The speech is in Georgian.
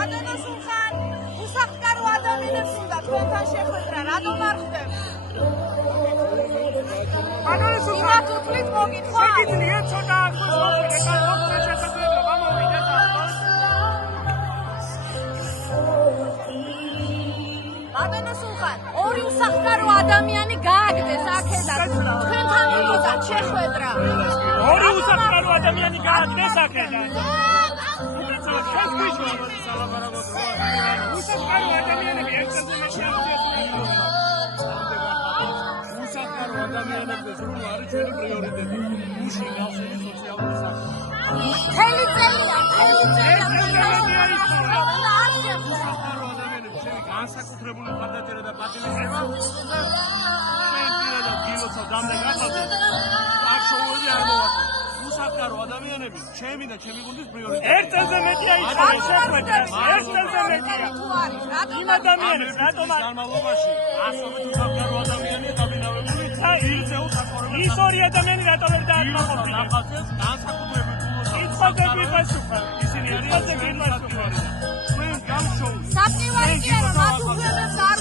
Adana Sultan, უსახლკარო ადამიანებს უნდა თქვენთან შეხვედრა, რატომ არ ხდება? Adana Sultan, იმათ უფლით მოგითხვა? შეგიძლიათ ცოტა ახლოს მოვიდეთ, შესაძლებლობა მოვიდეთ ახლოს. Adana Sultan, ორი უსახლკარო ადამიანი გააგდეს აქედან, თქვენთან მოგიწევთ შეხვედრა. ორი უსახლკარო ადამიანი გააგდეს აქედან. უსახლკარო ადამიანები ერთადერთი უსახლკარო ადამიანებზე ზრუნვა არის ჩვენი პრიორიტეტი. უში გავსები სოციალური საქმე. Მთელი წელია. განსაკუთრებული მხარდაჭერა და პატივისცემა ჩვენ პირადად გილოცავ დამდეგ ახალწელს აქ შოუები არ მოვაკეთებ. უსახლკარო ადამიანები ჩემი და ჩემი გუნდის პრიორიტეტია. ერთ წელზე მეტია იცხოვრე შეხვედრა. ერთ წელზე მეტია. იმ ადამიანებს რატომ განმავლობაში 100 უსახლკარო ადამიანია დაბინავებული და ირწეულ საცხოვრებელს. ის ორი ადამიანი რატომ ვერ დააკმაყოფილეს? ახალწელს განსაკუთრებული ისინი არიან ჩვენი საფრთხე. ჩვენ გავშოვთ. საფრთხე კი არა, მათ უფლებებს არ